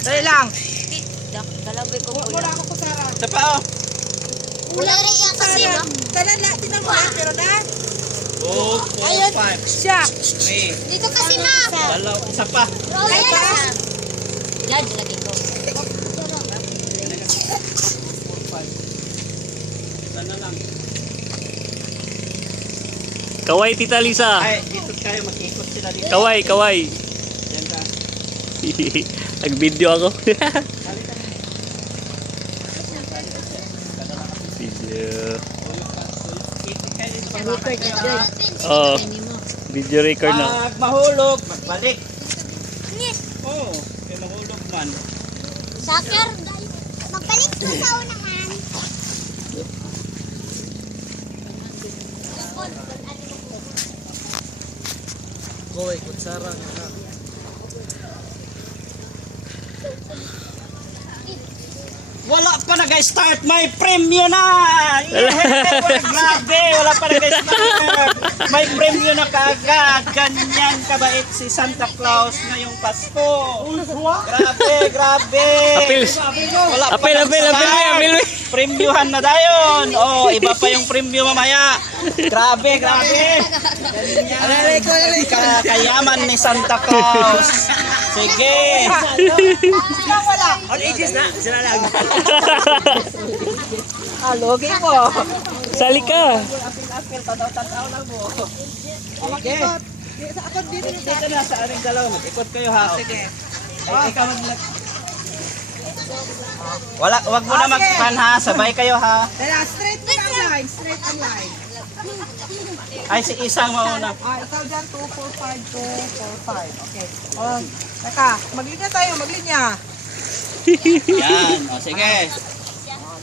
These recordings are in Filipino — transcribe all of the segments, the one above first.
Dali lang. Galawin ko po. Mura ako kusara. Ito pa oh. Wala rin yan kasi. Dala na, tinan mo pero na. 2, 4, 5. Siya. May. Dito kasi ma. Dalaw. Isa pa. Ay ba? Judge lagi ko. Isa na lang. Kaway, Tita Lisa. Ay, dito kayo mag-ikot sila dito. Kaway, kaway. Yan ka. Nag-video ako. Video. Record na doon. Oh, video record na. Pag mahulog, magbalik. Oo, kaya mahulog man. Soccer. Magbalik ko sa unahan. Koy, kutsara nga. Wala pa nag-start, may premyo na! Yeah! Grabe, wala pa nag-start. May premyo na kaagad. Ganyan kabait si Santa Claus ngayong Pasko. Grabe, grabe. Apil. Wala pa Apil, nag-start. apil. Premyuhan na dayon. Oh, iba pa yung premyo mamaya. Grabe, grabe. Ganyan. Kayaman ni Santa Claus. Sige. Sila wala. All ages na, sila lang. Logi mo. Sali ka. Apil, tanaw lang mo. Sige. Ako dito. Dito na sa aming dalawa. Mag-ikot kayo ha. Sige. Ay, ikaw wag mo na mag-fan ha. Sabay kayo ha. Dala, straight mo ang line. Straight ang line. Ay, si isang mauna. Ikaw dyan, 2, 4, 5, 2, 4, 5. Okay. Teka, maglinya tayo, maglinya. Yan. O, sige.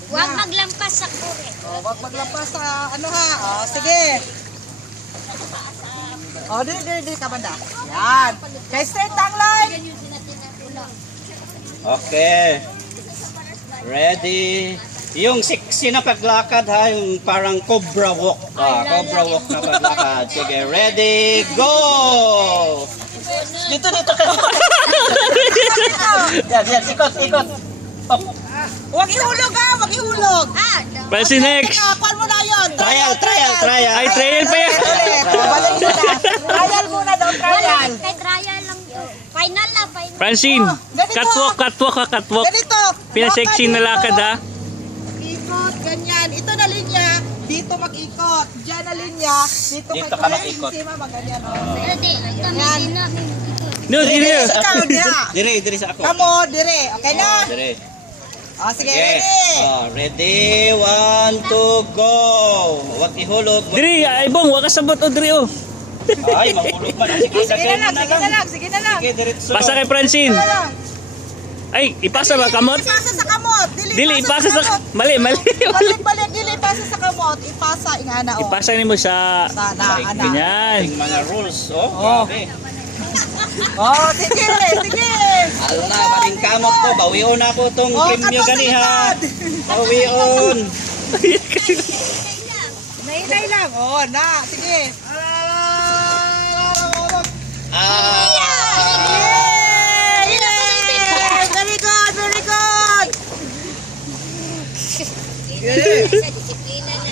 Huwag maglampas sa kure. Huwag maglampas sa ano ha. Sige. Dili ka banda. Yan. Kaya straight ang line. Okay. Ready. Yung sexy na paglakad ha, yung parang cobra walk. Cobra walk na paglakad. Sige, ready, go! Dito ka. Yan, ikot. Up. Huwag ihulog ha, huwag ihulog. Pansin next. Kuhan mo na yun. Trial. Ay, trail pa yan. Balik mo na. Trial muna daw, trial. Kay trial lang yun. Final na, final. Francine, catwalk. Ganito. Pinasexy na lakad ha. Ikot, ganyan. Ito na linya. Dito mag-ikot. Diyan na linya. Dito ka mag-ikot. Sima, ganyan. Hindi, kami namin. No, dili. Ikaw, diha. Dire sa ako. Kamo, dire. Okay na? Dire. Sige, Okay. ready. Ready, 1, 2, go! Huwag ihulog. Diri, ay bong, waka sabot o diri o. Ay, mahulog man. Sige, Sige na lang. Sige, diretso. Pasa kay Francine. Sige na lang. Ay, ipasa ba kamot? Ipasa sa kamot. Dili, ipasa sa... Mali. Balik, dili, ipasa sa kamot. Ipasa, ingana, o. Ipasa ni mo sa... Sana, anak. Ganyan. Yung mga rules, grabe. Sige. Ala, maring kamot ko. Bawion ako tong premyo gani ha. Katong Bawion. Nainay lang. Sige. Very good. Sa disiplina na.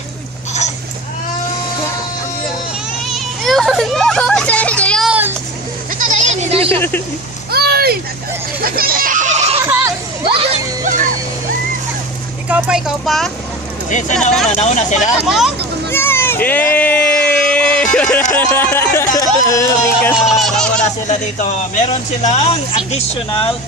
Saan na yun? Nasa na yun, Ay! Ikaw pa? Nauna sila. Yay! Nauna sila dito. Meron silang additional